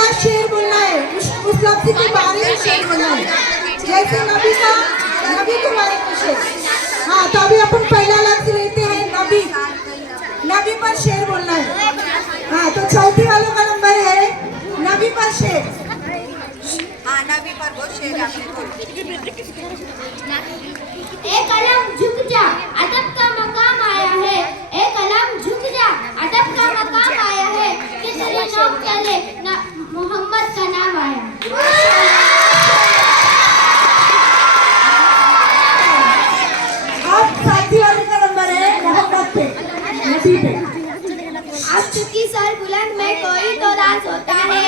पास शेर बोलना है, उस लफ्ज के बारे में शेर बोलना है, जैसे नबी के बारे में शेर। हाँ, तो अभी अपन पहला लफ्ज लेते हैं नबी। नबी पर शेर बोलना है। हाँ, तो चौथी वालों का नंबर है नबी पर शेर। हाँ, नबी पर वो शेर आपने बोला। ए कलम झुक जा, अदब का मकाम आया है। ए कलम झुक जा, अदब का मकाम आया है कि तेरे नाम तले मोहम्मद का नाम आया। अब साथी वाले का नंबर है मोहम्मद पे, नबी पे। अब की सर बुलंद में कोई तो राज होता है।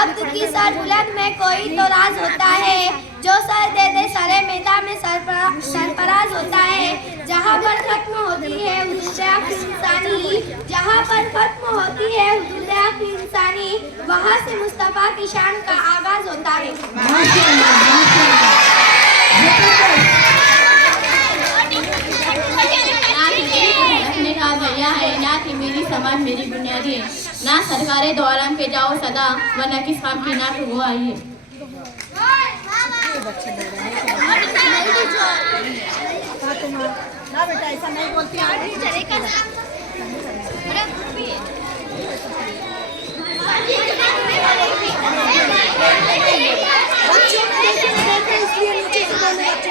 अब की सर बुलंद में कोई तो राज होता है। जो सर दे दे सरे मैदान में सरफराज होता है। जहाँ पर खत्म होती है हुदूद-ए इंसानी, जहाँ पर खत्म होती है हुदूद-ए इंसानी, वहाँ से मुस्तफा की शान का आगाज होता है। रखने का जरिया है ना कि मेरी समाज मेरी बुनियादी है। ना सरकारे दो आलम के जाओ सदा, वरना किस काम की ना तो वो आइए। ना बेटा ऐसा नहीं बोलती। बच्चों को इसलिए नीचे से बोलने बच्चे